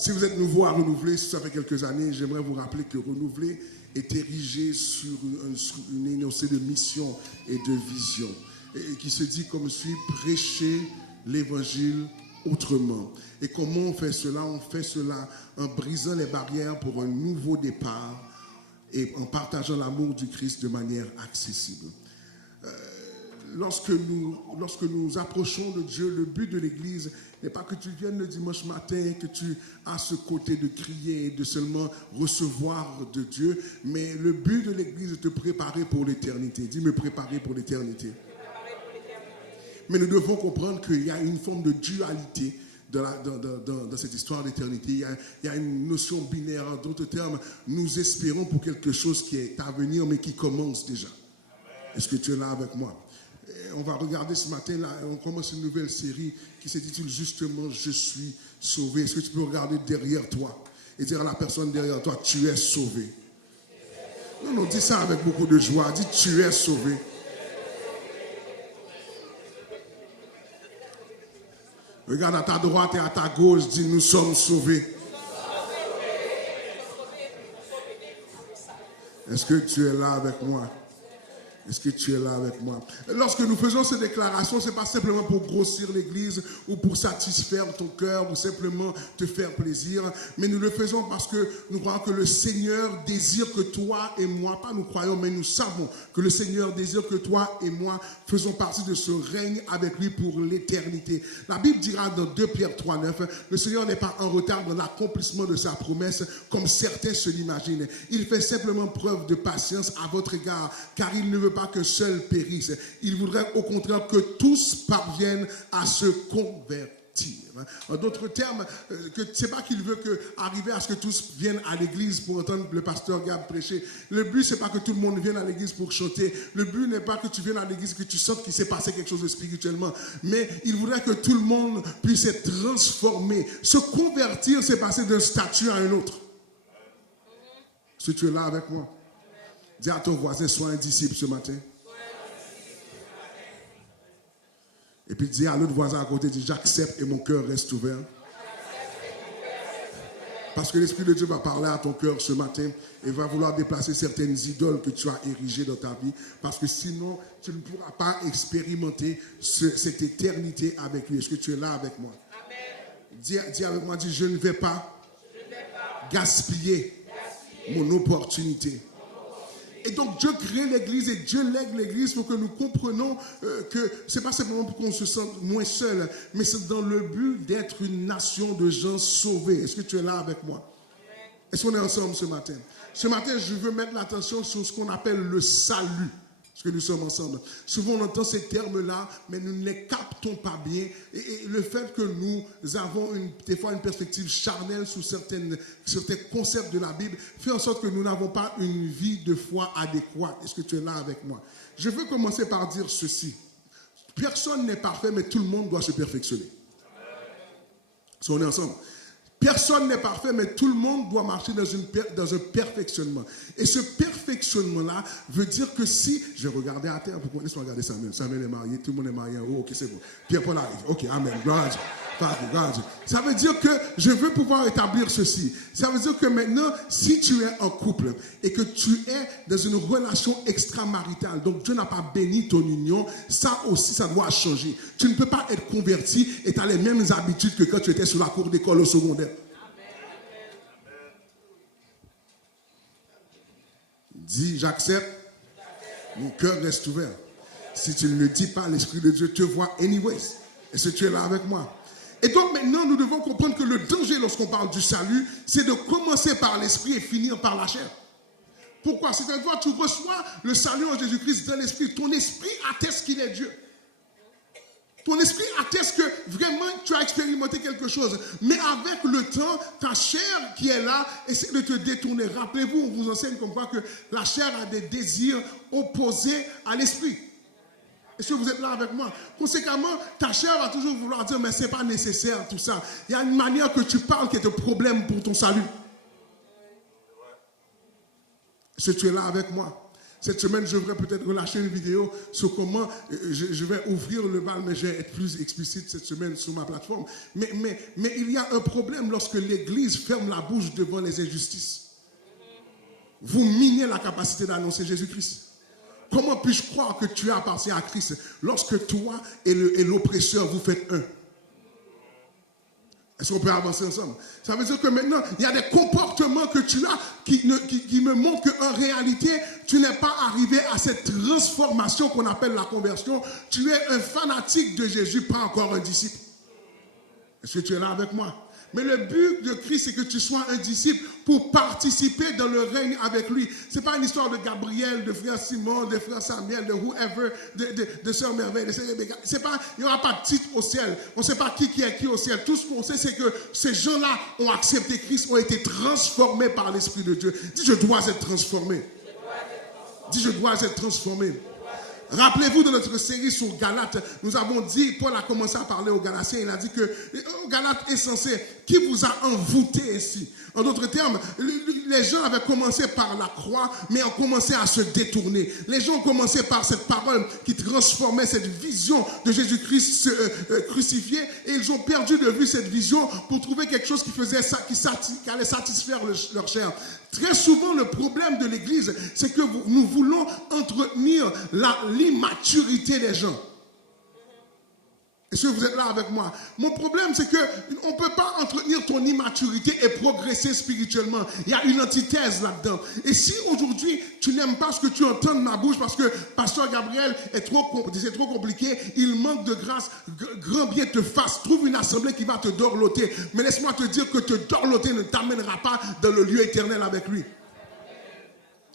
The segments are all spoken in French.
Si vous êtes nouveau à Renouveler, si ça fait quelques années, j'aimerais vous rappeler que Renouveler est érigé sur une énoncé de mission et de vision, et qui se dit comme suit: prêcher l'évangile autrement. Et comment on fait cela? On fait cela en brisant les barrières pour un nouveau départ et en partageant l'amour du Christ de manière accessible. Lorsque nous approchons de Dieu, le but de l'Église n'est pas que tu viennes le dimanche matin, que tu as ce côté de crier et de seulement recevoir de Dieu, mais le but de l'Église est de te préparer pour l'éternité. Dis, me préparer pour l'éternité. Mais nous devons comprendre qu'il y a une forme de dualité dans cette histoire d'éternité. Il y a une notion binaire. En d'autres termes, nous espérons pour quelque chose qui est à venir, mais qui commence déjà. Est-ce que tu es là avec moi? On va regarder ce matin, là, on commence une nouvelle série qui s'intitule justement « Je suis sauvé ». Est-ce que tu peux regarder derrière toi et dire à la personne derrière toi: tu es sauvé? Non, dis ça avec beaucoup de joie. Dis: tu es sauvé. Regarde à ta droite et à ta gauche, dis: nous sommes sauvés. Est-ce que tu es là avec moi? Est-ce que tu es là avec moi? Lorsque nous faisons ces déclarations, ce n'est pas simplement pour grossir l'Église ou pour satisfaire ton cœur ou simplement te faire plaisir, mais nous le faisons parce que nous croyons que le Seigneur désire que toi et moi, pas nous croyons, mais nous savons que le Seigneur désire que toi et moi faisons partie de ce règne avec lui pour l'éternité. La Bible dira dans 2 Pierre 3,9, le Seigneur n'est pas en retard dans l'accomplissement de sa promesse comme certains se l'imaginent. Il fait simplement preuve de patience à votre égard, car il ne veut pas que seul périsse. Il voudrait au contraire que tous parviennent à se convertir. En d'autres termes, ce n'est pas qu'il veut arriver à ce que tous viennent à l'église pour entendre le pasteur Gab prêcher. Le but, ce n'est pas que tout le monde vienne à l'église pour chanter. Le but n'est pas que tu viennes à l'église, que tu sentes qu'il s'est passé quelque chose de spirituellement. Mais il voudrait que tout le monde puisse être transformé. Se convertir, c'est passer d'un statut à un autre. Si tu es là avec moi, dis à ton voisin: sois un disciple ce matin. Et puis dis à l'autre voisin à côté: dis: j'accepte et mon cœur reste ouvert. Parce que l'Esprit de Dieu va parler à ton cœur ce matin et va vouloir déplacer certaines idoles que tu as érigées dans ta vie. Parce que sinon, tu ne pourras pas expérimenter cette éternité avec lui. Est-ce que tu es là avec moi? Amen. Dis avec moi: dis: je ne vais pas gaspiller mon opportunité. Et donc Dieu crée l'Église et Dieu lègue l'Église pour que nous comprenions que ce n'est pas simplement pour qu'on se sente moins seul, mais c'est dans le but d'être une nation de gens sauvés. Est-ce que tu es là avec moi? Est-ce qu'on est ensemble ce matin? Ce matin, je veux mettre l'attention sur ce qu'on appelle le salut. Parce que nous sommes ensemble. Souvent on entend ces termes-là, mais nous ne les captons pas bien. Et le fait que nous avons des fois une perspective charnelle sur certains concepts de la Bible fait en sorte que nous n'avons pas une vie de foi adéquate. Est-ce que tu es là avec moi? Je veux commencer par dire ceci. Personne n'est parfait, mais tout le monde doit se perfectionner. Si on est ensemble. Personne n'est parfait, mais tout le monde doit marcher dans un perfectionnement. Et ce perfectionnement-là veut dire que si... Je vais regarder à terre, pourquoi laisse-moi regarder Samuel. Samuel est marié, tout le monde est marié. Oh, ok, c'est bon. Pierre-Paul arrive. Ok, amen. Gloire à Dieu. Ça veut dire que je veux pouvoir établir ceci. Ça veut dire que maintenant, si tu es en couple et que tu es dans une relation extramaritale, donc Dieu n'a pas béni ton union, ça aussi, ça doit changer. Tu ne peux pas être converti et tu as les mêmes habitudes que quand tu étais sur la cour d'école au secondaire. Dis: j'accepte, mon cœur reste ouvert. Si tu ne le dis pas, l'Esprit de Dieu te voit anyways. Est-ce que tu es là avec moi? Et donc maintenant, nous devons comprendre que le danger lorsqu'on parle du salut, c'est de commencer par l'esprit et finir par la chair. Pourquoi? C'est-à-dire que tu reçois le salut en Jésus-Christ dans l'esprit. Ton esprit atteste qu'il est Dieu. Ton esprit atteste que vraiment tu as expérimenté quelque chose. Mais avec le temps, ta chair qui est là essaie de te détourner. Rappelez-vous, on vous enseigne comme quoi que la chair a des désirs opposés à l'esprit. Est-ce que vous êtes là avec moi? Conséquemment, ta chair va toujours vouloir dire: mais ce n'est pas nécessaire tout ça. Il y a une manière que tu parles qui est un problème pour ton salut. Est-ce que tu es là avec moi? Cette semaine, je devrais peut-être relâcher une vidéo sur comment je vais ouvrir le bal, mais je vais être plus explicite cette semaine sur ma plateforme. Mais il y a un problème lorsque l'Église ferme la bouche devant les injustices. Vous minez la capacité d'annoncer Jésus-Christ. Comment puis-je croire que tu appartiens à Christ lorsque toi et l'oppresseur vous faites un? Est-ce qu'on peut avancer ensemble? Ça veut dire que maintenant, il y a des comportements que tu as qui me montrent qu'en réalité, tu n'es pas arrivé à cette transformation qu'on appelle la conversion. Tu es un fanatique de Jésus, pas encore un disciple. Est-ce que tu es là avec moi? Mais le but de Christ, c'est que tu sois un disciple pour participer dans le règne avec lui. Ce n'est pas une histoire de Gabriel, de frère Simon, de frère Samuel, de whoever, de sœur Merveille, de sœur Rebecca. Il n'y aura pas de titre au ciel. On ne sait pas qui est qui au ciel. Tout ce qu'on sait, c'est que ces gens-là ont accepté Christ, ont été transformés par l'Esprit de Dieu. Dis, je dois être transformé. Dis, je dois être transformé. Rappelez-vous de notre série sur Galates, nous avons dit, Paul a commencé à parler aux Galatiens, il a dit que Galates est censé, qui vous a envoûté ici? En d'autres termes, les gens avaient commencé par la croix, mais ont commencé à se détourner. Les gens ont commencé par cette parole qui transformait cette vision de Jésus-Christ crucifié, et ils ont perdu de vue cette vision pour trouver quelque chose qui allait satisfaire leur chair. Très souvent, le problème de l'Église, c'est que nous voulons entretenir l'immaturité des gens. Est-ce que vous êtes là avec moi? Mon problème, c'est qu'on ne peut pas entretenir ton immaturité et progresser spirituellement. Il y a une antithèse là-dedans. Et si aujourd'hui, tu n'aimes pas ce que tu entends de ma bouche parce que Pasteur Gabriel c'est trop compliqué, il manque de grâce, grand bien te fasse. Trouve une assemblée qui va te dorloter. Mais laisse-moi te dire que te dorloter ne t'amènera pas dans le lieu éternel avec lui.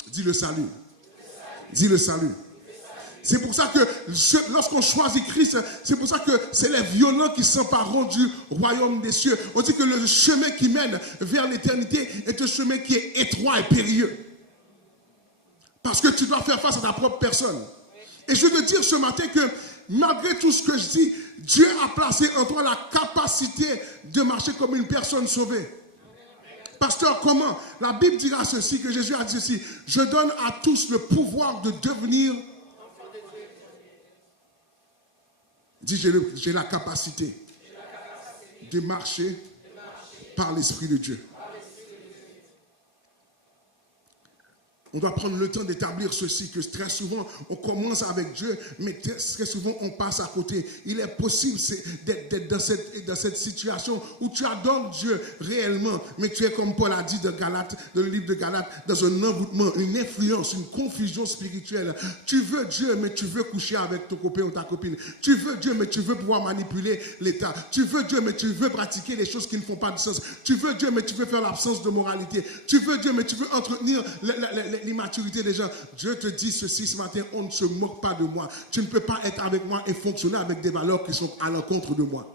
Dis le salut. Dis le salut. C'est pour ça que lorsqu'on choisit Christ, c'est pour ça que c'est les violents qui s'empareront du royaume des cieux. On dit que le chemin qui mène vers l'éternité est un chemin qui est étroit et périlleux. Parce que tu dois faire face à ta propre personne. Et je veux dire ce matin que malgré tout ce que je dis, Dieu a placé en toi la capacité de marcher comme une personne sauvée. Pasteur, comment? La Bible dira ceci, que Jésus a dit ceci. Je donne à tous le pouvoir de devenir. Dis, j'ai la capacité de marcher par l'Esprit de Dieu. On doit prendre le temps d'établir ceci, que très souvent, on commence avec Dieu, mais très souvent, on passe à côté. Il est possible d'être dans cette situation où tu adores Dieu réellement, mais tu es, comme Paul a dit dans le livre de Galates, dans un envoûtement, une influence, une confusion spirituelle. Tu veux Dieu, mais tu veux coucher avec ton copain ou ta copine. Tu veux Dieu, mais tu veux pouvoir manipuler l'État. Tu veux Dieu, mais tu veux pratiquer les choses qui ne font pas de sens. Tu veux Dieu, mais tu veux faire l'absence de moralité. Tu veux Dieu, mais tu veux entretenir l'immaturité des gens. Dieu te dit ceci ce matin, on ne se moque pas de moi. Tu ne peux pas être avec moi et fonctionner avec des valeurs qui sont à l'encontre de moi.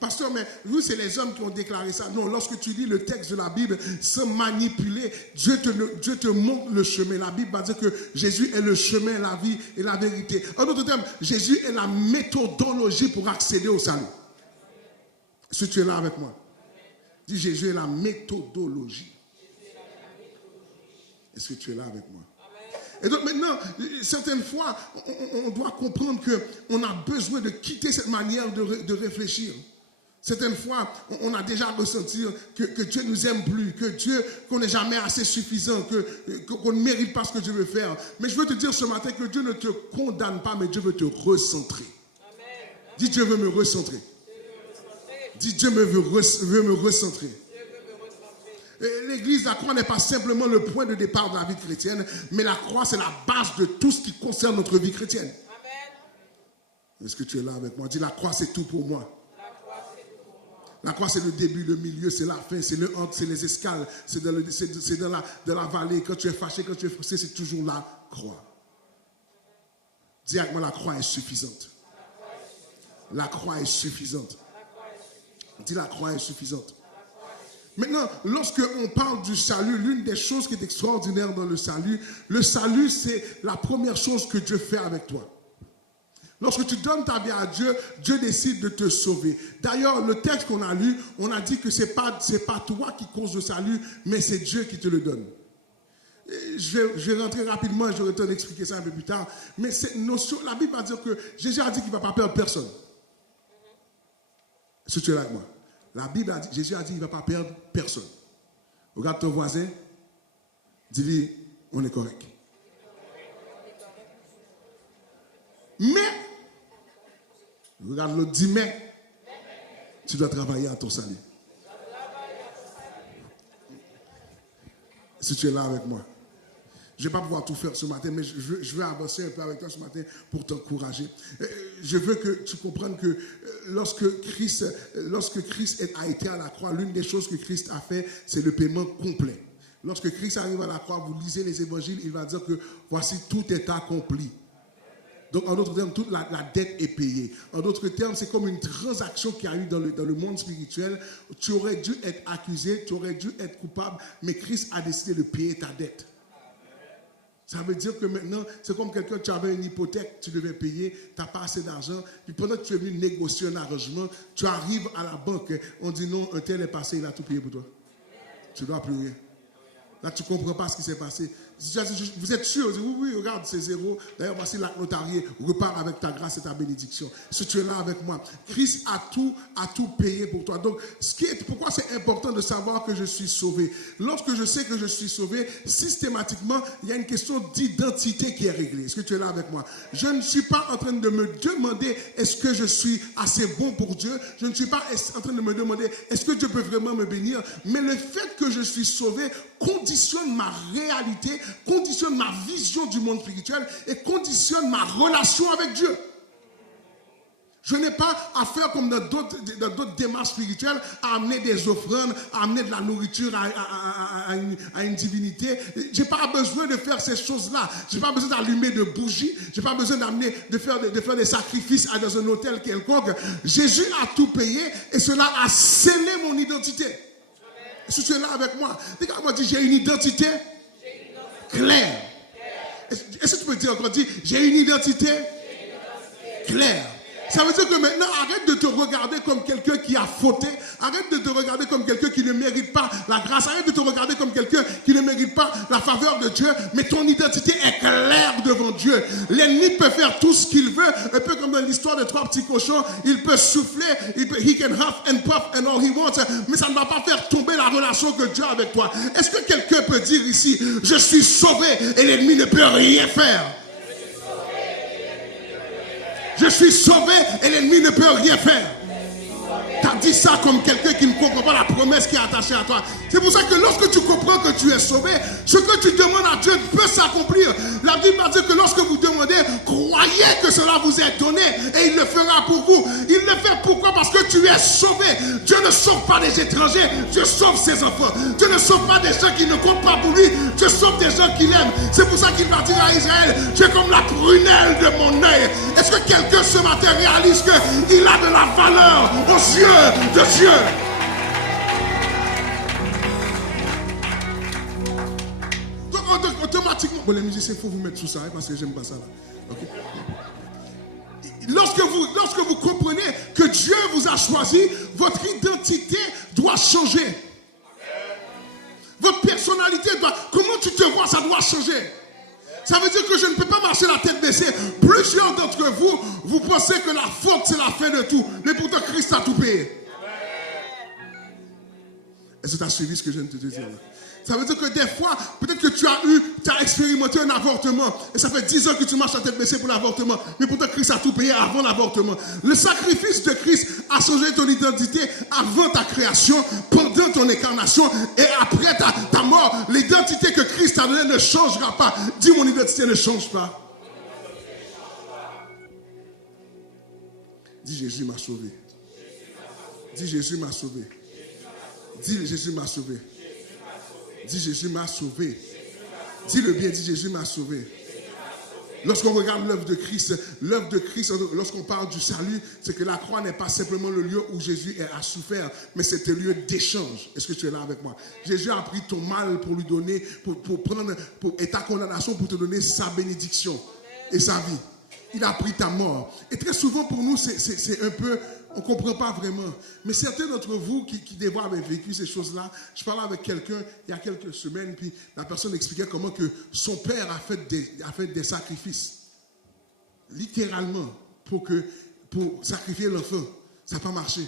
Pasteur, mais vous, c'est les hommes qui ont déclaré ça. Non, lorsque tu lis le texte de la Bible, sans manipuler, Dieu te montre le chemin. La Bible va dire que Jésus est le chemin, la vie et la vérité. En d'autres termes, Jésus est la méthodologie pour accéder au salut. Est-ce que tu es là avec moi? Dis, Jésus est la méthodologie. Est-ce que tu es là avec moi? Et donc maintenant, certaines fois, on doit comprendre qu'on a besoin de quitter cette manière de réfléchir. Certaines fois, on a déjà ressenti que Dieu nous aime plus, qu'on n'est jamais assez suffisant, qu'on ne mérite pas ce que Dieu veut faire. Mais je veux te dire ce matin que Dieu ne te condamne pas, mais Dieu veut te recentrer. Amen. Dis, Dieu veut me recentrer. Dis, Dieu veut me recentrer. L'église, la croix n'est pas simplement le point de départ de la vie chrétienne, mais la croix, c'est la base de tout ce qui concerne notre vie chrétienne. Amen. Est-ce que tu es là avec moi? Dis, la croix, c'est tout pour moi. La croix, c'est le début, le milieu, c'est la fin, c'est le entre, c'est les escales, c'est dans la vallée. Quand tu es fâché, quand tu es frustré, c'est toujours la croix. Dis avec moi, la croix est suffisante. La croix est suffisante. Dis, la croix est suffisante. Maintenant, lorsqu'on parle du salut, l'une des choses qui est extraordinaire dans le salut, c'est la première chose que Dieu fait avec toi. Lorsque tu donnes ta vie à Dieu, Dieu décide de te sauver. D'ailleurs, le texte qu'on a lu, on a dit que c'est pas toi qui cause le salut, mais c'est Dieu qui te le donne. je vais rentrer rapidement, j'aurai le temps d'expliquer ça un peu plus tard. Mais cette notion, la Bible va dire que Jésus a dit qu'il ne va pas perdre personne. Est-ce que tu es là avec moi? La Bible a dit, Jésus a dit qu'il ne va pas perdre personne. Regarde ton voisin, dis-lui, on est correct. Mais, regarde l'autre, dis mais, tu dois travailler à ton salut. Si tu es là avec moi. Je ne vais pas pouvoir tout faire ce matin, mais je veux avancer un peu avec toi ce matin pour t'encourager. Je veux que tu comprennes que lorsque Christ a été à la croix, l'une des choses que Christ a fait, c'est le paiement complet. Lorsque Christ arrive à la croix, vous lisez les évangiles, il va dire que voici tout est accompli. Donc, en d'autres termes, toute la dette est payée. En d'autres termes, c'est comme une transaction qui a eu dans le monde spirituel. Tu aurais dû être accusé, tu aurais dû être coupable, mais Christ a décidé de payer ta dette. Ça veut dire que maintenant, c'est comme quelqu'un, tu avais une hypothèque, tu devais payer, tu n'as pas assez d'argent, puis pendant que tu es venu négocier un arrangement, tu arrives à la banque, on dit non, un tel est passé, il a tout payé pour toi. Tu ne dois plus rien. Là, tu ne comprends pas ce qui s'est passé. Vous êtes sûr? Oui, regarde, c'est zéro. D'ailleurs, voici l'acte notarié. Repars avec ta grâce et ta bénédiction. Si tu es là avec moi, Christ a tout payé pour toi. Donc, pourquoi c'est important de savoir que je suis sauvé? Lorsque je sais que je suis sauvé, systématiquement, il y a une question d'identité qui est réglée. Est-ce que tu es là avec moi? Je ne suis pas en train de me demander est-ce que je suis assez bon pour Dieu? Je ne suis pas en train de me demander est-ce que Dieu peut vraiment me bénir? Mais le fait que je suis sauvé conditionne ma réalité, conditionne ma vision du monde spirituel et conditionne ma relation avec Dieu. Je n'ai pas à faire comme dans d'autres démarches spirituelles, à amener des offrandes, à amener de la nourriture à une divinité. Je n'ai pas besoin de faire ces choses-là. Je n'ai pas besoin d'allumer de bougies. Je n'ai pas besoin de faire des sacrifices dans un hôtel quelconque. Jésus a tout payé et cela a scellé mon identité. Est-ce que tu es là avec moi? Regarde-moi, dis, j'ai une identité claire. Est-ce que tu peux dire encore, dis, j'ai une identité claire. Ça veut dire que maintenant, arrête de te regarder comme quelqu'un qui a fauté. Arrête de te regarder comme quelqu'un qui ne mérite pas la grâce. Arrête de te regarder comme quelqu'un qui ne mérite pas la faveur de Dieu. Mais ton identité est claire devant Dieu. L'ennemi peut faire tout ce qu'il veut. Un peu comme dans l'histoire des 3 petits cochons. Il peut souffler. He can huff and puff and all he wants. Mais ça ne va pas faire tomber la relation que Dieu a avec toi. Est-ce que quelqu'un peut dire ici, je suis sauvé et l'ennemi ne peut rien faire? Je suis sauvé et l'ennemi ne peut rien faire. Tu as dit ça comme quelqu'un qui ne comprend pas la promesse qui est attachée à toi. C'est pour ça que lorsque tu comprends que tu es sauvé, ce que tu demandes à Dieu peut s'accomplir. La Bible va dire que lorsque vous demandez, croyez que cela vous est donné et il le fera pour vous. Il le fait pourquoi? Parce que tu es sauvé. Dieu ne sauve pas des étrangers, Dieu sauve ses enfants. Dieu ne sauve pas des gens qui ne comptent pas pour lui, Dieu sauve des gens qu'il aime. C'est pour ça qu'il va dire à Israël, tu es comme la prunelle de mon œil. Est-ce que quelqu'un ce matin réalise qu'il a de la valeur aux yeux de Dieu? Donc automatiquement, bon, les musiciens, il faut vous mettre sous ça, parce que j'aime pas ça là. Okay. Lorsque vous comprenez que Dieu vous a choisi, votre identité doit changer. Votre personnalité doit, comment tu te vois, ça doit changer. Ça veut dire que je ne peux pas marcher la tête baissée. Plusieurs d'entre vous, vous pensez que la faute c'est la fin de tout. Mais pourtant Christ a tout payé. Est-ce que tu as suivi ce que je viens de te dire là? Ça veut dire que des fois, peut-être que tu as expérimenté un avortement. Et ça fait 10 ans que tu marches la tête baissée pour l'avortement. Mais pourtant Christ a tout payé avant l'avortement. Le sacrifice de Christ a changé ton identité avant ta création, pendant ton incarnation et après ta mort. L'identité que Christ a donnée ne changera pas. Dis, mon identité ne change pas. Dis, Jésus m'a sauvé. Dis, Jésus m'a sauvé. Dis, Jésus m'a sauvé. Dis, Jésus m'a sauvé. Dis-le bien, dis, Jésus m'a sauvé. Lorsqu'on regarde l'œuvre de Christ, lorsqu'on parle du salut, c'est que la croix n'est pas simplement le lieu où Jésus a souffert, mais c'est un lieu d'échange. Est-ce que tu es là avec moi? Jésus a pris ton mal pour lui donner, et ta condamnation pour te donner sa bénédiction et sa vie. Il a pris ta mort. Et très souvent pour nous, c'est un peu, On ne comprend pas vraiment. Mais certains d'entre vous qui des fois avaient vécu ces choses-là, je parlais avec quelqu'un il y a quelques semaines, puis la personne expliquait comment que son père a fait des sacrifices. Littéralement, pour sacrifier l'enfant. Ça n'a pas marché.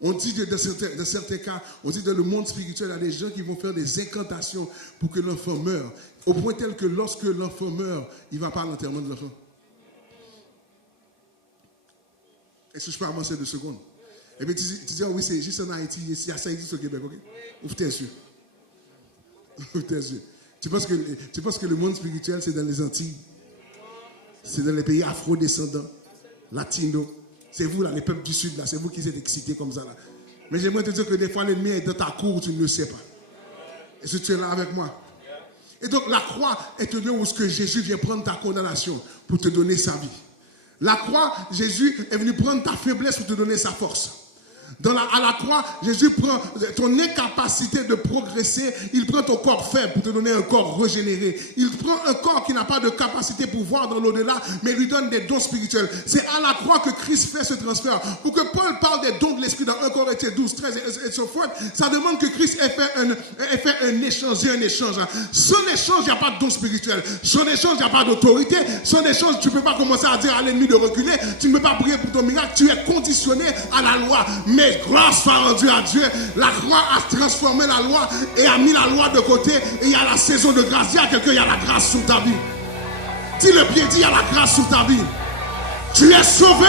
On dit que dans certains cas, on dit que dans le monde spirituel, il y a des gens qui vont faire des incantations pour que l'enfant meure. Au point tel que lorsque l'enfant meurt, il ne va pas à l'enterrement de l'enfant. Est-ce que je peux avancer 2 secondes? Et puis tu dis, oh oui, c'est juste en Haïti, ça existe au Québec, ok? Ouvre tes yeux. Ouvre tes yeux. Tu penses que le monde spirituel, c'est dans les Antilles? C'est dans les pays afro-descendants, latinos. C'est vous, là, les peuples du Sud, là, c'est vous qui êtes excités comme ça, là. Mais j'aimerais te dire que des fois, l'ennemi est dans ta cour, tu ne le sais pas. Est-ce que tu es là avec moi? Et donc, la croix est un lieu où Jésus vient prendre ta condamnation pour te donner sa vie. La croix, Jésus est venu prendre ta faiblesse pour te donner sa force. À la croix, Jésus prend ton incapacité de progresser, il prend ton corps faible pour te donner un corps régénéré. Il prend un corps qui n'a pas de capacité pour voir dans l'au-delà, mais lui donne des dons spirituels. C'est à la croix que Christ fait ce transfert. Pour que Paul parle des dons de l'Esprit dans 1 Corinthiens 12, 13 et so forth, ça demande que Christ ait fait un échange. Sans échange, il n'y a pas de don spirituel. Sans échange, il n'y a pas d'autorité. Sans échange, tu ne peux pas commencer à dire à l'ennemi de reculer. Tu ne peux pas prier pour ton miracle. Tu es conditionné à la loi. Mais grâce soit rendue à Dieu, la croix a transformé la loi et a mis la loi de côté. Et il y a la saison de grâce. Dis à quelqu'un, il y a la grâce sur ta vie. Dis-le bien, dis, il y a la grâce sur ta vie. Tu es sauvé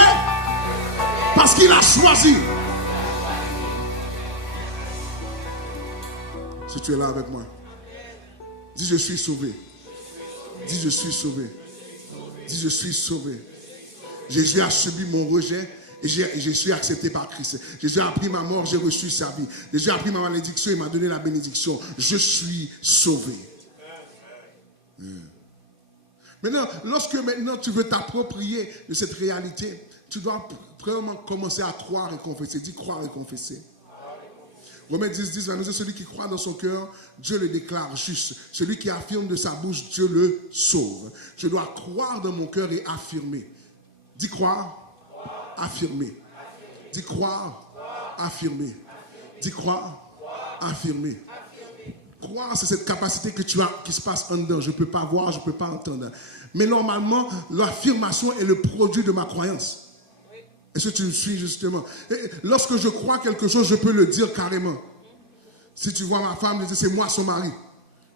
parce qu'il a choisi. Si tu es là avec moi, dis je suis sauvé. Dis je suis sauvé. Dis je suis sauvé. Jésus a subi mon rejet. Et je suis accepté par Christ. Jésus a pris ma mort, j'ai reçu sa vie. Jésus a pris ma malédiction, il m'a donné la bénédiction. Je suis sauvé. Maintenant, lorsque tu veux t'approprier de cette réalité, tu dois vraiment commencer à croire et confesser. Dis croire et confesser. Romains 10 va nous dire, celui qui croit dans son cœur, Dieu le déclare juste. Celui qui affirme de sa bouche, Dieu le sauve. Je dois croire dans mon cœur et affirmer. Dis croire. Affirmer. Dis croire, affirmer. Dis croire, affirmer. Croire, c'est cette capacité que tu as qui se passe en dedans. Je ne peux pas voir, je ne peux pas entendre. Mais normalement, l'affirmation est le produit de ma croyance. Est-ce que tu me suis justement? Et lorsque je crois quelque chose, je peux le dire carrément. Si tu vois ma femme, je dis c'est moi son mari.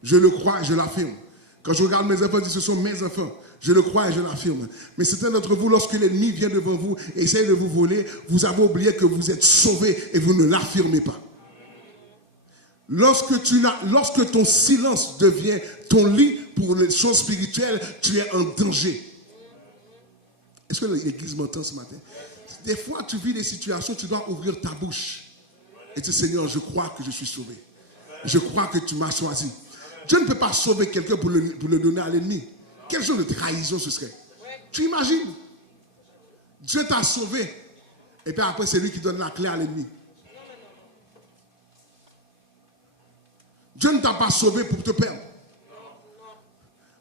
Je le crois et je l'affirme. Quand je regarde mes enfants, je dis ce sont mes enfants. Je le crois et je l'affirme. Mais certains d'entre vous, lorsque l'ennemi vient devant vous et essaye de vous voler, vous avez oublié que vous êtes sauvés et vous ne l'affirmez pas. Lorsque ton silence devient ton lit pour les choses spirituelles, tu es en danger. Est-ce que l'église m'entend ce matin? Des fois, tu vis des situations, tu dois ouvrir ta bouche et dire Seigneur, je crois que je suis sauvé. Je crois que tu m'as choisi. Dieu ne peut pas sauver quelqu'un pour le donner à l'ennemi. Quel genre de trahison ce serait? Tu imagines? Dieu t'a sauvé. Et puis après, c'est lui qui donne la clé à l'ennemi. Dieu ne t'a pas sauvé pour te perdre.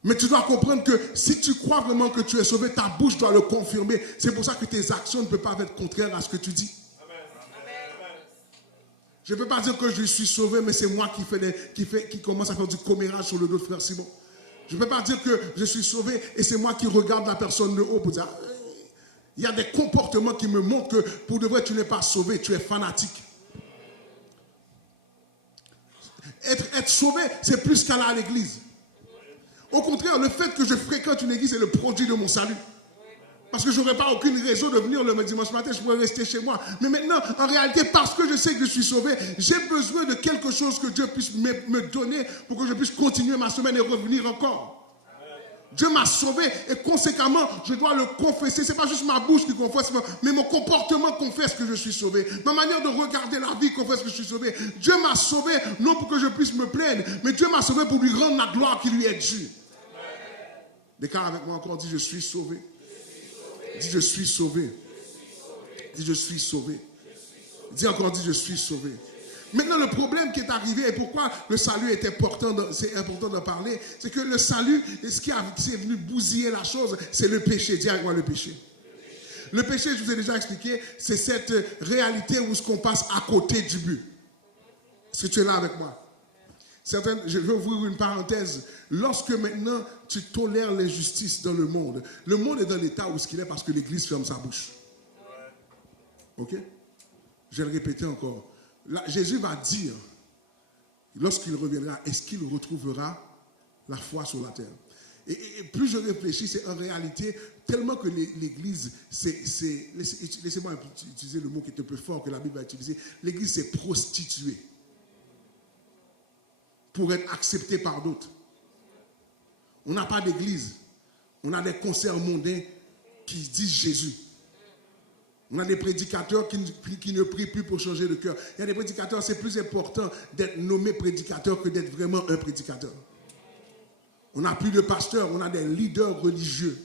Mais tu dois comprendre que si tu crois vraiment que tu es sauvé, ta bouche doit le confirmer. C'est pour ça que tes actions ne peuvent pas être contraires à ce que tu dis. Je ne peux pas dire que je suis sauvé, mais c'est moi qui commence à faire du commérage sur le dos de frère Simon. Je ne peux pas dire que je suis sauvé et c'est moi qui regarde la personne de haut pour dire il y a des comportements qui me montrent que pour de vrai tu n'es pas sauvé, tu es fanatique. Être sauvé, c'est plus qu'aller à l'église. Au contraire, le fait que je fréquente une église est le produit de mon salut. Parce que je n'aurais pas aucune raison de venir le dimanche matin, je pourrais rester chez moi. Mais maintenant, en réalité, parce que je sais que je suis sauvé, j'ai besoin de quelque chose que Dieu puisse me donner pour que je puisse continuer ma semaine et revenir encore. Dieu m'a sauvé et conséquemment, je dois le confesser. Ce n'est pas juste ma bouche qui confesse, mais mon comportement confesse que je suis sauvé. Ma manière de regarder la vie confesse que je suis sauvé. Dieu m'a sauvé non pour que je puisse me plaindre, mais Dieu m'a sauvé pour lui rendre la gloire qui lui est due. Déclare avec moi encore, dis je suis sauvé. Dis je suis sauvé. Dis je suis sauvé. Dis encore, dis je suis sauvé. Maintenant, le problème qui est arrivé et pourquoi le salut est important, c'est important d'en parler, c'est que le salut, ce qui est venu bousiller la chose, c'est le péché. Dis avec moi le péché. Le péché, je vous ai déjà expliqué, c'est cette réalité où ce qu'on passe à côté du but. Est-ce que tu es là avec moi? Je vais ouvrir une parenthèse. Lorsque maintenant tu tolères l'injustice dans le monde est dans l'état où ce qu'il est parce que l'Église ferme sa bouche. Ok? Je vais le répéter encore. Là, Jésus va dire, lorsqu'il reviendra, est-ce qu'il retrouvera la foi sur la terre? Et plus je réfléchis, c'est en réalité tellement que l'Église, laissez-moi utiliser le mot qui est un peu fort que la Bible va utiliser, l'Église s'est prostituée pour être acceptée par d'autres. On n'a pas d'église, on a des concerts mondains qui disent Jésus. On a des prédicateurs qui ne prient plus pour changer de cœur. Il y a des prédicateurs, c'est plus important d'être nommé prédicateur que d'être vraiment un prédicateur. On n'a plus de pasteurs, on a des leaders religieux.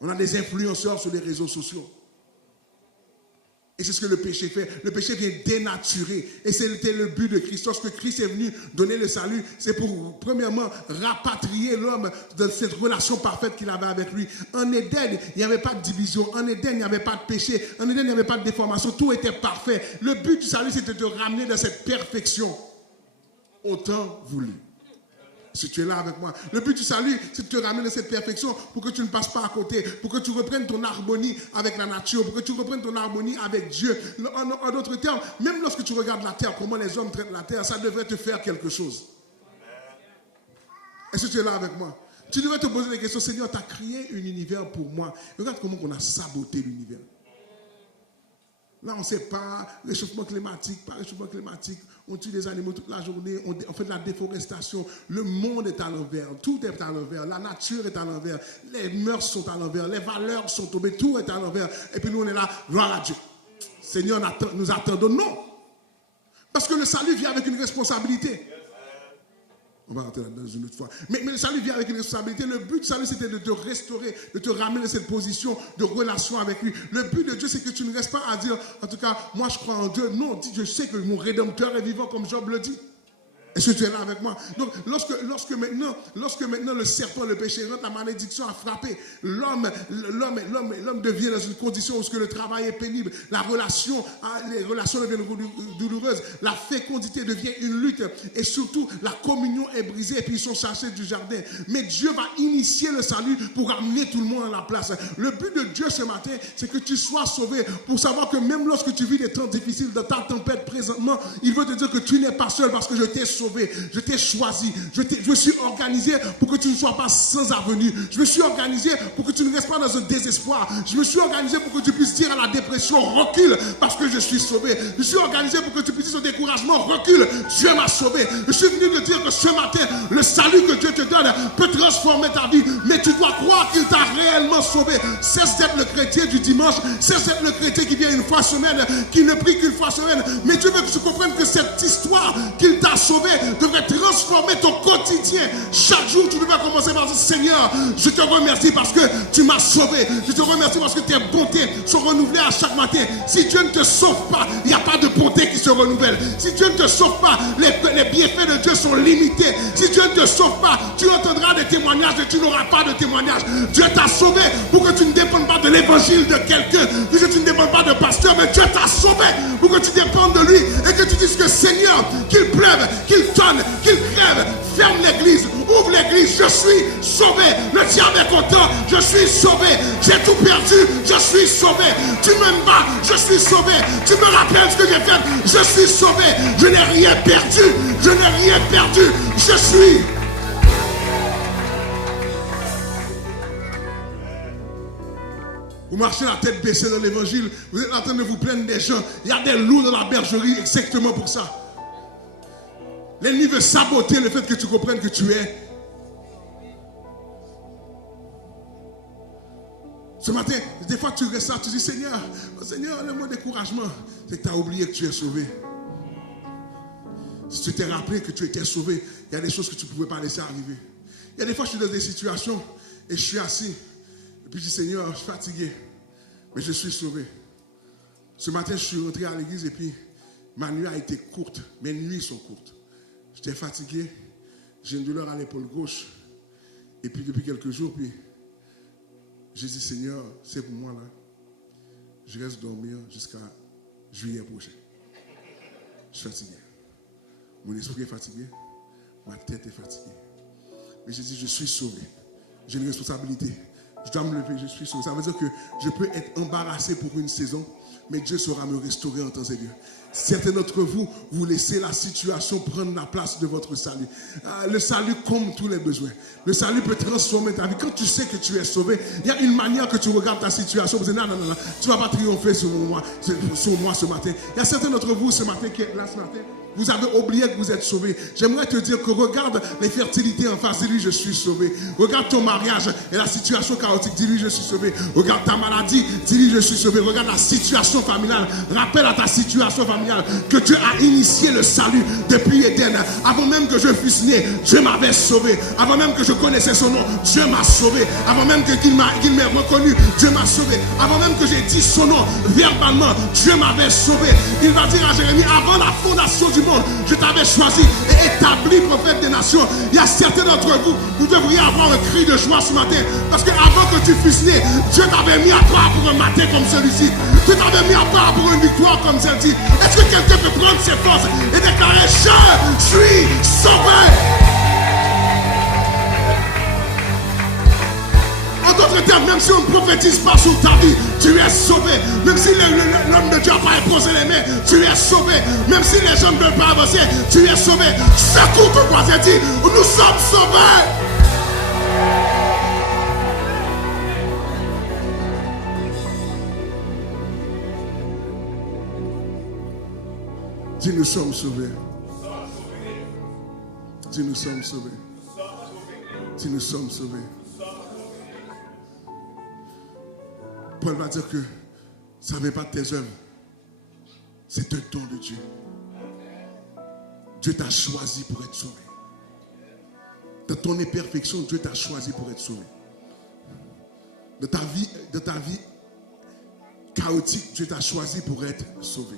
On a des influenceurs sur les réseaux sociaux. Et c'est ce que le péché fait. Le péché vient dénaturer. Et c'était le but de Christ. Lorsque Christ est venu donner le salut, c'est pour, premièrement, rapatrier l'homme de cette relation parfaite qu'il avait avec lui. En Éden, il n'y avait pas de division. En Éden, il n'y avait pas de péché. En Éden, il n'y avait pas de déformation. Tout était parfait. Le but du salut, c'était de te ramener dans cette perfection. Autant voulu. Si tu es là avec moi, le but du salut, c'est de te ramener dans cette perfection pour que tu ne passes pas à côté, pour que tu reprennes ton harmonie avec la nature, pour que tu reprennes ton harmonie avec Dieu. En d'autres termes, même lorsque tu regardes la terre, comment les hommes traitent la terre, ça devrait te faire quelque chose. Est-ce que tu es là avec moi? Tu devrais te poser des questions. Seigneur, tu as créé un univers pour moi. Regarde comment on a saboté l'univers. Là, on ne sait pas, réchauffement climatique, pas réchauffement climatique, on tue des animaux toute la journée, on fait de la déforestation, le monde est à l'envers, tout est à l'envers, la nature est à l'envers, les mœurs sont à l'envers, les valeurs sont tombées, tout est à l'envers. Et puis nous, on est là, gloire à Dieu. Seigneur, nous attendons, non. Parce que le salut vient avec une responsabilité. On va rentrer là-dedans une autre fois. Mais le salut vient avec une responsabilité. Le but du salut, c'était de te restaurer, de te ramener dans cette position de relation avec lui. Le but de Dieu, c'est que tu ne restes pas à dire, en tout cas, moi je crois en Dieu. Non, je sais que mon Rédempteur est vivant comme Job le dit. Est-ce que tu es là avec moi? Donc, lorsque maintenant le serpent, le péché rentre, la malédiction a frappé, l'homme devient dans une condition où le travail est pénible, les relations deviennent douloureuses, la fécondité devient une lutte, et surtout, la communion est brisée, et puis ils sont chassés du jardin. Mais Dieu va initier le salut pour amener tout le monde à la place. Le but de Dieu ce matin, c'est que tu sois sauvé, pour savoir que même lorsque tu vis des temps difficiles, dans ta tempête présentement, il veut te dire que tu n'es pas seul parce que je t'ai sauvé. Je t'ai choisi, je me suis organisé pour que tu ne sois pas sans avenir. Je me suis organisé pour que tu ne restes pas dans un désespoir. Je me suis organisé pour que tu puisses dire à la dépression, recule parce que je suis sauvé. Je suis organisé pour que tu puisses dire au découragement, recule, Dieu m'a sauvé. Je suis venu te dire que ce matin, le salut que Dieu te donne peut transformer ta vie, mais tu dois croire qu'il t'a réellement sauvé. Cesse d'être le chrétien du dimanche, cesse d'être le chrétien qui vient une fois semaine, qui ne prie qu'une fois semaine, mais Dieu veut que tu comprennes que cette histoire qu'il t'a sauvé devrait transformer ton quotidien. Chaque jour, tu devrais commencer par dire, Seigneur, je te remercie parce que tu m'as sauvé. Je te remercie parce que tes bontés sont renouvelées à chaque matin. Si Dieu ne te sauve pas, il n'y a pas de bonté qui se renouvelle. Si Dieu ne te sauve pas, les bienfaits de Dieu sont limités. Si Dieu ne te sauve pas, tu entendras des témoignages et tu n'auras pas de témoignages. Dieu t'a sauvé pour que tu ne dépendes pas de l'évangile de quelqu'un, pour que tu ne dépendes pas de pasteur, mais Dieu t'a sauvé pour que tu dépendes de lui et que tu dises que Seigneur, qu'il pleuve, qu'il tonne, qu'il crève, ferme l'église, ouvre l'église, je suis sauvé. Le diable est content, je suis sauvé. J'ai tout perdu, je suis sauvé. Tu m'aimes pas, je suis sauvé. Tu me rappelles ce que j'ai fait, je suis sauvé. Je n'ai rien perdu, je n'ai rien perdu, je suis. Vous marchez la tête baissée dans l'évangile, vous êtes en train de vous plaindre des gens. Il y a des loups dans la bergerie exactement pour ça. L'ennemi veut saboter le fait que tu comprennes que tu es. Ce matin, des fois tu restes là, tu dis Seigneur, le mot découragement, c'est que tu as oublié que tu es sauvé. Si tu t'es rappelé que tu étais sauvé, il y a des choses que tu ne pouvais pas laisser arriver. Il y a des fois je suis dans des situations et je suis assis. Et puis je dis Seigneur, je suis fatigué, mais je suis sauvé. Ce matin, je suis rentré à l'église et puis ma nuit a été courte. Mes nuits sont courtes. J'étais fatigué, j'ai une douleur à l'épaule gauche. Et puis depuis quelques jours, puis j'ai dit, Seigneur, c'est pour moi là. je reste dormir jusqu'à juillet prochain. Je suis fatigué. Mon esprit est fatigué. Ma tête est fatiguée. Mais je dis, je suis sauvé. J'ai une responsabilité. Je dois me lever, je suis sauvé. Ça veut dire que je peux être embarrassé pour une saison, mais Dieu saura me restaurer en temps et lieu. Certains d'entre vous, vous laissez la situation prendre la place de votre salut. Le salut comble tous les besoins. Le salut peut transformer ta vie. Quand tu sais que tu es sauvé, il y a une manière que tu regardes ta situation. Tu dis, non, tu ne vas pas triompher sur moi ce matin. Il y a certains d'entre vous ce matin qui est là ce matin. Vous avez oublié que vous êtes sauvé. J'aimerais te dire que regarde l'infertilité en face, dis-lui je suis sauvé. Regarde ton mariage et la situation chaotique, dis-lui je suis sauvé. Regarde ta maladie, dis-lui je suis sauvé. Regarde la situation familiale, rappelle à ta situation familiale que Dieu a initié le salut depuis Éden. Avant même que je fusse né, Dieu m'avait sauvé. Avant même que je connaissais son nom, Dieu m'a sauvé. Avant même qu'il m'ait reconnu, Dieu m'a sauvé. Avant même que j'ai dit son nom verbalement, Dieu m'avait sauvé. Il va dire à Jérémie, avant la fondation du monde, je t'avais choisi et établi prophète des nations. Il y a certains d'entre vous, vous devriez avoir un cri de joie ce matin, parce que avant que tu fusses né, Dieu t'avait mis à part pour un matin comme celui-ci. Dieu t'avait mis à part pour une victoire comme celle-ci. Est-ce que quelqu'un peut prendre ses forces et déclarer je suis sauvé? En d'autres termes, même si on ne prophétise pas sur ta vie, tu es sauvé. Même si l'homme de Dieu n'a pas imposé les mains, tu es sauvé. Même si les gens ne veulent pas avancer, tu es sauvé. Secours ton voisin, dit, nous sommes sauvés. Dis, nous sommes sauvés. Dis, nous sommes sauvés. Dis, nous sommes sauvés. Paul va dire que ça ne vient pas de tes œuvres. C'est un don de Dieu. Dieu t'a choisi pour être sauvé. Dans ton imperfection, Dieu t'a choisi pour être sauvé. Dans ta vie chaotique, Dieu t'a choisi pour être sauvé.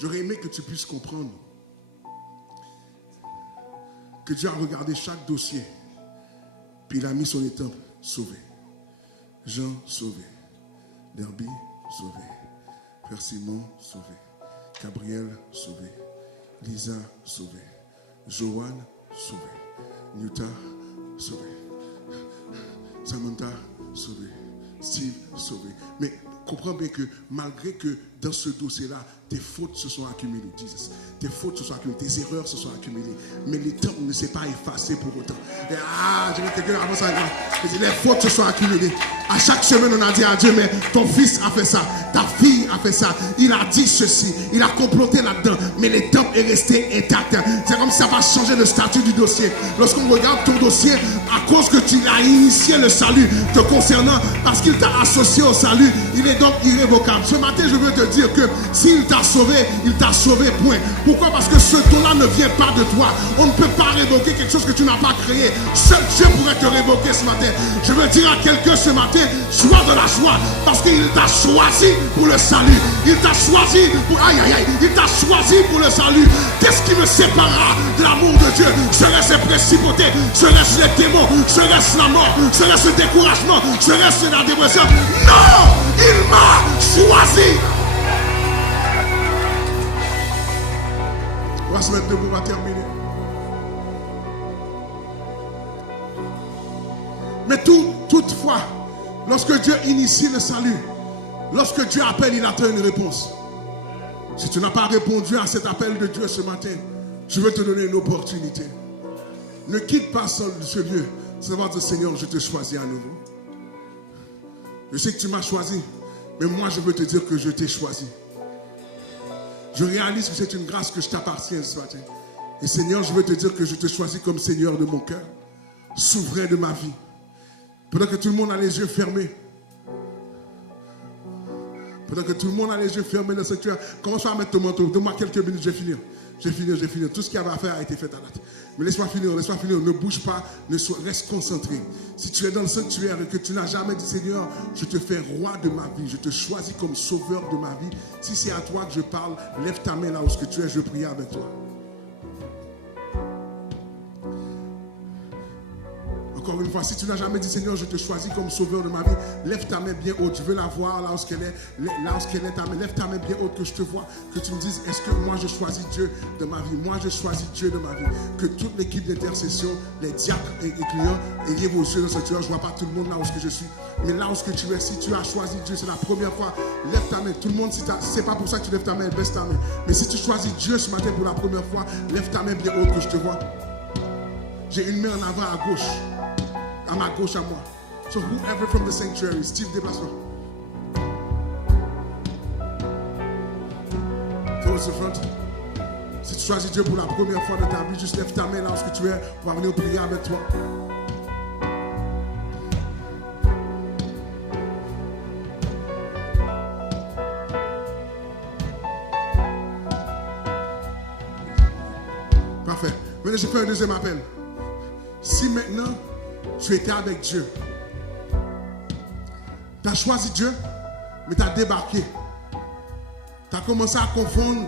J'aurais aimé que tu puisses comprendre que Dieu a regardé chaque dossier, puis il a mis son étampe sauvé. Jean, sauvé. Derby, sauvé. Frère Simon, sauvé. Gabriel, sauvé. Lisa, sauvé. Joanne, sauvé. Nuta, sauvé. Samantha, sauvé. Steve, sauvé. Mais comprends bien que malgré que dans ce dossier-là, tes fautes se sont accumulées, Jesus. Tes fautes se sont accumulées, tes erreurs se sont accumulées. Mais le temps ne s'est pas effacé pour autant. Et, j'ai vu quelqu'un avant ça. Les fautes se sont accumulées. À chaque semaine, on a dit à Dieu, mais ton fils a fait ça, ta fille a fait ça, il a dit ceci, il a comploté là-dedans, mais le temps est resté intact. C'est comme si ça va changer le statut du dossier. Lorsqu'on regarde ton dossier, à cause que tu as initié le salut te concernant, parce qu'il t'a associé au salut, il est donc irrévocable. Ce matin, je veux te dire que s'il t'a sauvé, point. Pourquoi? Parce que ce don-là ne vient pas de toi. On ne peut pas révoquer quelque chose que tu n'as pas créé. Seul Dieu pourrait te révoquer ce matin. Je veux dire à quelqu'un ce matin, sois de la joie, parce qu'il t'a choisi pour le salut. Il t'a choisi pour... il t'a choisi pour le salut. Qu'est-ce qui me séparera de l'amour de Dieu? Serait-ce les principautés? Serait-ce les démons? Serait-ce la mort? Serait-ce le découragement? Serait-ce la dépression? Non! Il m'a choisi. On va se mettre debout, on va terminer. Mais toutefois, lorsque Dieu initie le salut, lorsque Dieu appelle, il attend une réponse. Si tu n'as pas répondu à cet appel de Dieu ce matin, je veux te donner une opportunité. Ne quitte pas ce lieu sans avoir dit, Seigneur, je te choisis à nouveau. Je sais que tu m'as choisi, mais moi je veux te dire que je t'ai choisi. Je réalise que c'est une grâce que je t'appartiens ce matin. Et Seigneur, je veux te dire que je te choisis comme Seigneur de mon cœur, souverain de ma vie. Pendant que tout le monde a les yeux fermés, pendant que tout le monde a les yeux fermés dans ce cœur, commence à mettre ton manteau. Donne-moi quelques minutes, je vais finir. J'ai fini. Tout ce qu'il y avait à faire a été fait à date. Mais laisse-moi finir. Ne bouge pas, reste concentré. Si tu es dans le sanctuaire et que tu n'as jamais dit, Seigneur, je te fais roi de ma vie, je te choisis comme sauveur de ma vie. Si c'est à toi que je parle, lève ta main là où tu es, je prie avec toi. Encore une première fois. Si tu n'as jamais dit, Seigneur, je te choisis comme sauveur de ma vie, lève ta main bien haute. Je veux la voir là où elle est, ta main. Lève ta main bien haute, que je te vois, que tu me dises, est-ce que moi je choisis Dieu de ma vie? Moi je choisis Dieu de ma vie. Que toute l'équipe d'intercession, les diacres et les clients, ayez vos yeux dans cette heure. Je ne vois pas tout le monde là où je suis. Mais là où tu es, si tu as choisi Dieu, c'est la première fois, lève ta main. Tout le monde, si c'est pas pour ça que tu lèves ta main, baisse ta main. Mais si tu choisis Dieu ce matin pour la première fois, lève ta main bien haute que je te vois. J'ai une main en avant à gauche. À ma gauche à moi. So whoever from the sanctuary, Steve, déplace-toi. Towards the front. Si tu choisis Dieu pour la première fois dans ta vie, juste lève ta main là où tu es. On va venir prier avec toi. Parfait. Venez, je fais un deuxième appel. Si maintenant, tu étais avec Dieu, tu as choisi Dieu, mais tu as débarqué. Tu as commencé à confondre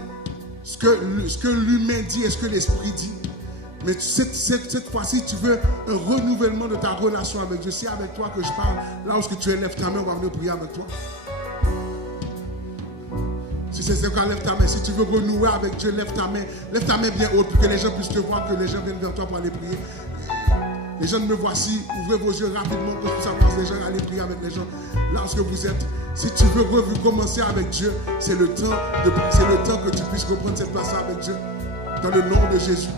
ce que l'humain dit et ce que l'esprit dit. Mais cette fois-ci, tu veux un renouvellement de ta relation avec Dieu. C'est avec toi que je parle. Là où tu es, lève ta main, on va venir prier avec toi. Si c'est le cas, lève ta main. Si tu veux renouer avec Dieu, lève ta main bien haute pour que les gens puissent te voir, que les gens viennent vers toi pour aller prier. Les gens me voici, ouvrez vos yeux rapidement pour que je puisse savoir les gens aller prier avec les gens. Là où vous êtes, si tu veux recommencer avec Dieu, c'est le temps que tu puisses reprendre cette place avec Dieu. Dans le nom de Jésus.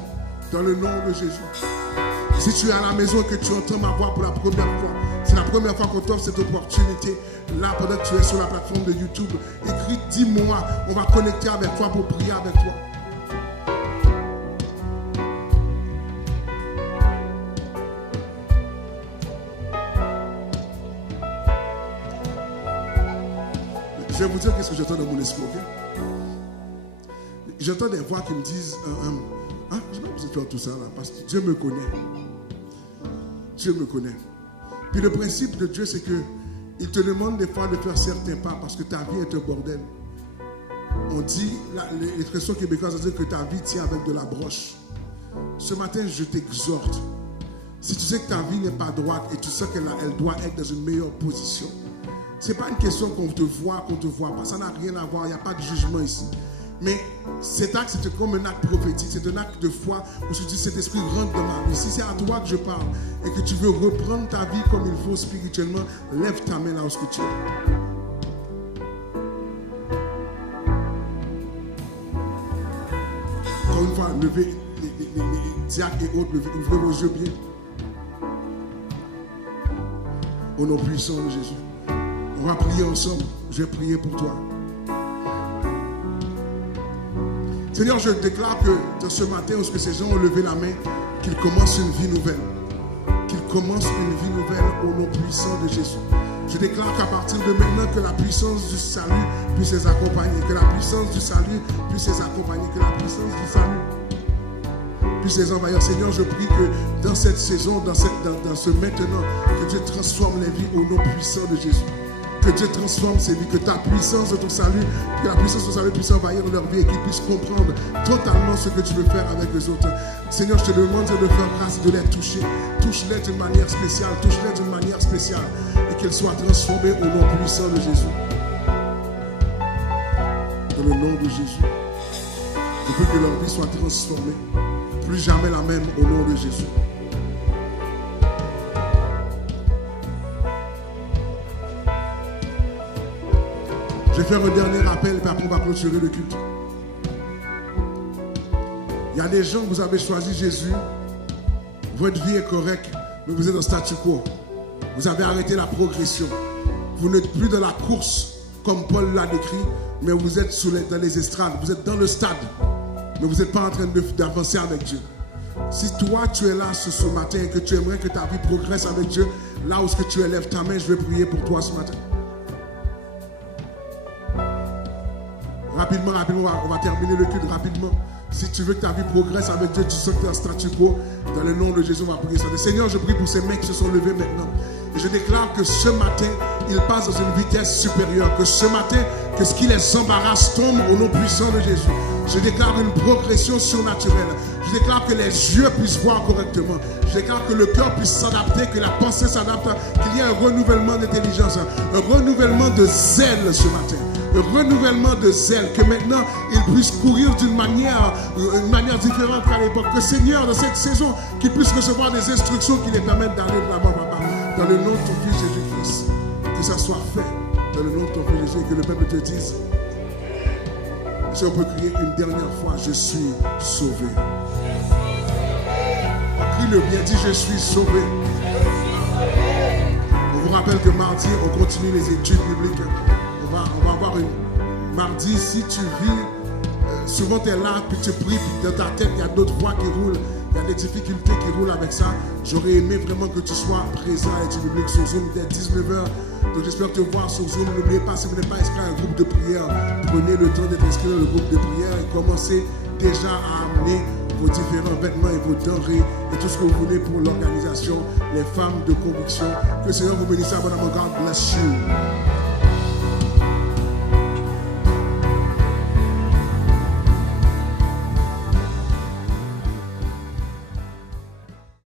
Dans le nom de Jésus. Si tu es à la maison et que tu entends ma voix pour la première fois, c'est la première fois qu'on t'offre cette opportunité. Là, pendant que tu es sur la plateforme de YouTube, écris, dis-moi, on va connecter avec toi pour prier avec toi. Je vais vous dire qu'est-ce que j'entends dans mon esprit, ok? J'entends des voix qui me disent, je n'ai pas besoin de faire tout ça là, parce que Dieu me connaît. Dieu me connaît. Puis le principe de Dieu, c'est qu'il te demande des fois de faire certains pas parce que ta vie est un bordel. On dit, l'expression québécoise veut dire que ta vie tient avec de la broche. Ce matin, je t'exhorte. Si tu sais que ta vie n'est pas droite et tu sais qu'elle doit être dans une meilleure position, ce n'est pas une question qu'on te voit pas. Ça n'a rien à voir, il n'y a pas de jugement ici. Mais cet acte, c'est comme un acte prophétique, c'est un acte de foi où tu dis, cet esprit rentre dans ma vie. Si c'est à toi que je parle et que tu veux reprendre ta vie comme il faut spirituellement, lève ta main là où tu es. Encore une fois, levez les diacres et autres, ouvrez vos yeux bien. Au nom puissant de Jésus. On va prier ensemble. Je vais prier pour toi. Seigneur, je déclare que dans ce matin, où ces gens ont levé la main, qu'ils commencent une vie nouvelle. Qu'ils commencent une vie nouvelle au nom puissant de Jésus. Je déclare qu'à partir de maintenant, que la puissance du salut puisse les accompagner. Que la puissance du salut puisse les accompagner. Que la puissance du salut puisse les envahir. Seigneur, je prie que dans cette saison, dans ce maintenant, que Dieu transforme les vies au nom puissant de Jésus. Que Dieu transforme ces vies, que ta puissance de ton salut, que la puissance de ton salut puisse envahir leur vie et qu'ils puissent comprendre totalement ce que tu veux faire avec les autres. Seigneur, je te demande de faire grâce, de les toucher. Touche-les d'une manière spéciale, touche-les d'une manière spéciale et qu'elles soient transformées au nom puissant de Jésus. Dans le nom de Jésus. Je veux que leur vie soit transformée. Plus jamais la même au nom de Jésus. Je vais faire un dernier rappel et après on va clôturer le culte. Il y a des gens, vous avez choisi Jésus, votre vie est correcte, mais vous êtes en statu quo. Vous avez arrêté la progression. Vous n'êtes plus dans la course, comme Paul l'a décrit, mais vous êtes dans les estrades, vous êtes dans le stade, mais vous n'êtes pas en train d'avancer avec Dieu. Si toi tu es là ce matin et que tu aimerais que ta vie progresse avec Dieu, là où tu es, lève ta main, je vais prier pour toi ce matin. Rapidement, on va terminer le culte rapidement. Si tu veux que ta vie progresse avec Dieu, tu sens que tu es en statu quo. Dans le nom de Jésus, on va prier ça. Seigneur, je prie pour ces mecs qui se sont levés maintenant. Et je déclare que ce matin, ils passent dans une vitesse supérieure. Que ce matin, que ce qui les embarrasse tombe au nom puissant de Jésus. Je déclare une progression surnaturelle. Je déclare que les yeux puissent voir correctement. Je déclare que le cœur puisse s'adapter, que la pensée s'adapte, qu'il y ait un renouvellement d'intelligence, un renouvellement de zèle ce matin. Un renouvellement de zèle, que maintenant ils puissent courir d'une manière différente qu'à l'époque. Que Seigneur, dans cette saison, qu'ils puissent recevoir des instructions qui les permettent d'aller de l'avant, papa. Dans le nom de ton Fils Jésus-Christ, que ça soit fait. Dans le nom de ton Fils Jésus, et que le peuple te dise. Si on peut crier une dernière fois, je suis sauvé. On crie le bien, dit je suis sauvé. On vous rappelle que mardi, on continue les études bibliques. On va avoir une mardi, si tu vis, souvent tu es là, puis tu pries, puis dans ta tête, il y a d'autres voix qui roulent. Il y a des difficultés qui roulent avec ça. J'aurais aimé vraiment que tu sois présent à l'étude biblique sur Zoom dès 19h. Donc j'espère te voir sur Zoom. N'oubliez pas, si vous n'êtes pas inscrit à un groupe de prière, prenez le temps d'être inscrit dans le groupe de prière et commencez déjà à amener vos différents vêtements et vos denrées et tout ce que vous voulez pour l'organisation, les femmes de conviction. Que le Seigneur vous bénisse abondamment. God bless you.